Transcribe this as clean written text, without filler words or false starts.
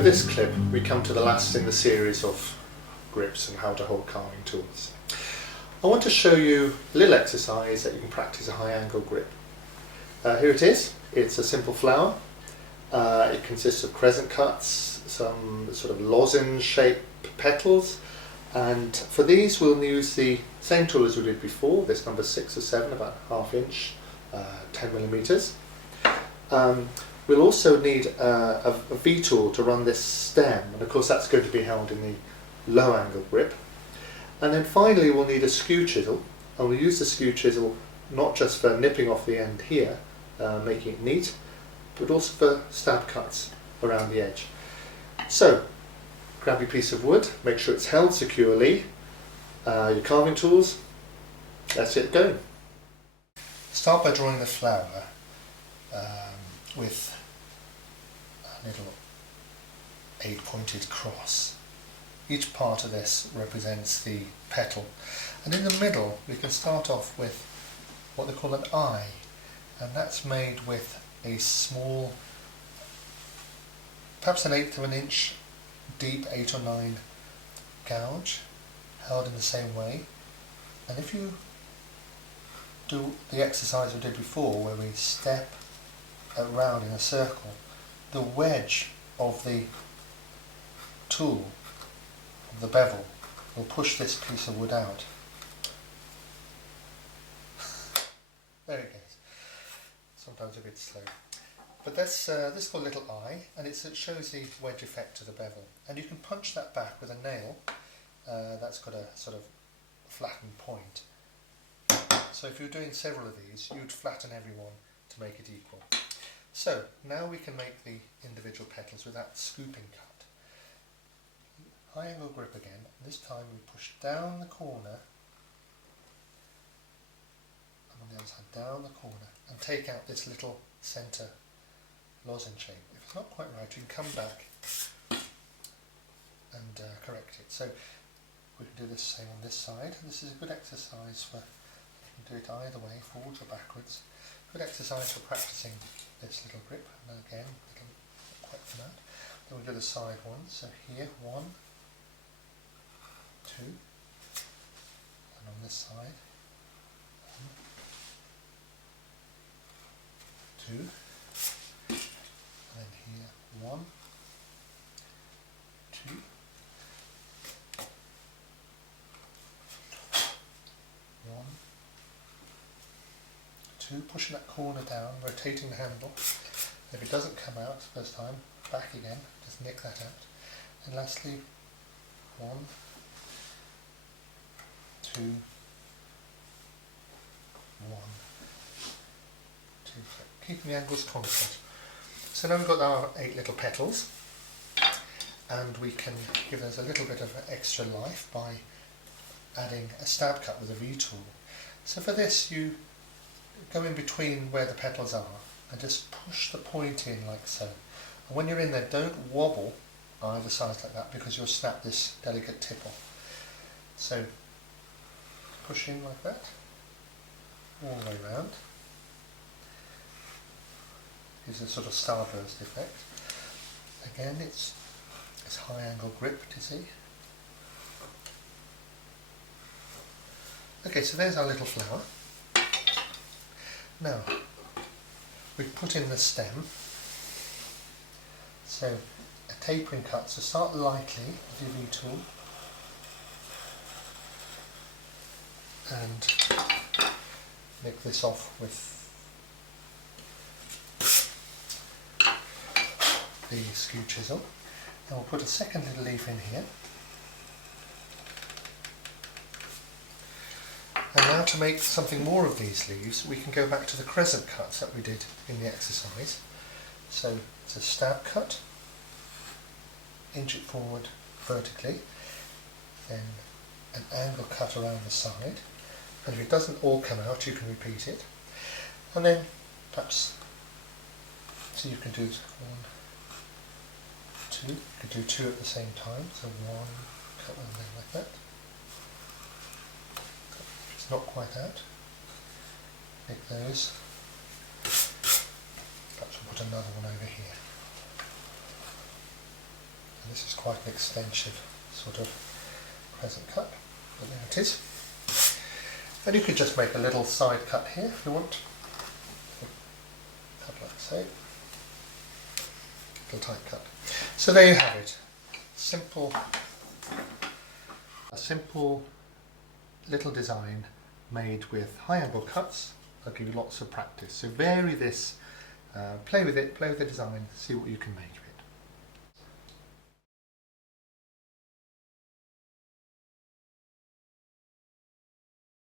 With this clip we come to the last in the series of grips and how to hold carving tools. I want to show you a little exercise that you can practice a high angle grip. Here it is. It's a simple flower. It consists of crescent cuts, some sort of lozenge shaped petals, and for these we'll use the same tool as we did before, this number 6 or 7, about ½ inch, 10 millimeters. We'll also need a V-tool to run this stem, and of course that's going to be held in the low angle grip. And then finally we'll need a skew chisel, and we'll use the skew chisel not just for nipping off the end here, making it neat, but also for stab cuts around the edge. So, grab your piece of wood, make sure it's held securely, your carving tools, let's get going. Start by drawing the flower with a little 8-pointed cross. Each part of this represents the petal, and in the middle we can start off with what they call an eye, and that's made with a small, perhaps an 1/8 of an inch deep 8 or 9 gouge, held in the same way. And if you do the exercise we did before, where we step around in a circle, the wedge of the tool, of the bevel, will push this piece of wood out. There it goes. Sometimes a bit slow. But this is called a little eye, and it shows the wedge effect to the bevel. And you can punch that back with a nail that's got a sort of flattened point. So if you're doing several of these, you'd flatten every one to make it equal. So now we can make the individual petals with that scooping cut. High angle grip again. This time we push down the corner, and on the other side down the corner, and take out this little centre lozenge shape. If it's not quite right, you can come back and correct it. So we can do the same on this side. This is a good exercise for, you can do it either way, forwards or backwards. Good exercise for practicing this little grip. And again, it'll not quite come out. Then we'll do the side ones. So here, 1, 2, and on this side, 1, 2, and then here 1, 2, 1, 2, pushing that corner down, rotating the handle. If it doesn't come out the first time, back again, just nick that out. And lastly, 1, 2, 1, 2, keeping the angles constant. So now we've got our 8 little petals, and we can give those a little bit of extra life by adding a stab cut with a V-tool. So for this you go in between where the petals are and just push the point in like so. And when you're in there, don't wobble either side like that, because you'll snap this delicate tip off. So push in like that, all the way around. Gives a sort of starburst effect. Again, it's high angle grip, do you see? Okay, so there's our little flower. Now, we've put in the stem. So, a tapering cut, so start lightly with your V-tool. And nick this off with the skew chisel. And we'll put a second little leaf in here. And now to make something more of these leaves, we can go back to the crescent cuts that we did in the exercise. So it's a stab cut, inch it forward vertically, then an angle cut around the side, and if it doesn't all come out you can repeat it, and then perhaps, so you can do 1, 2, you could do 2 at the same time, so 1, cut one there like that. It's not quite out, pick those, perhaps we'll put another one over here. This is quite an extensive sort of crescent cut, but there it is. And you could just make a little side cut here if you want. Cut like so. Little tight cut. So there you have it. A simple little design made with high angle cuts. I'll give you lots of practice. So vary this, play with it, play with the design, see what you can make with it.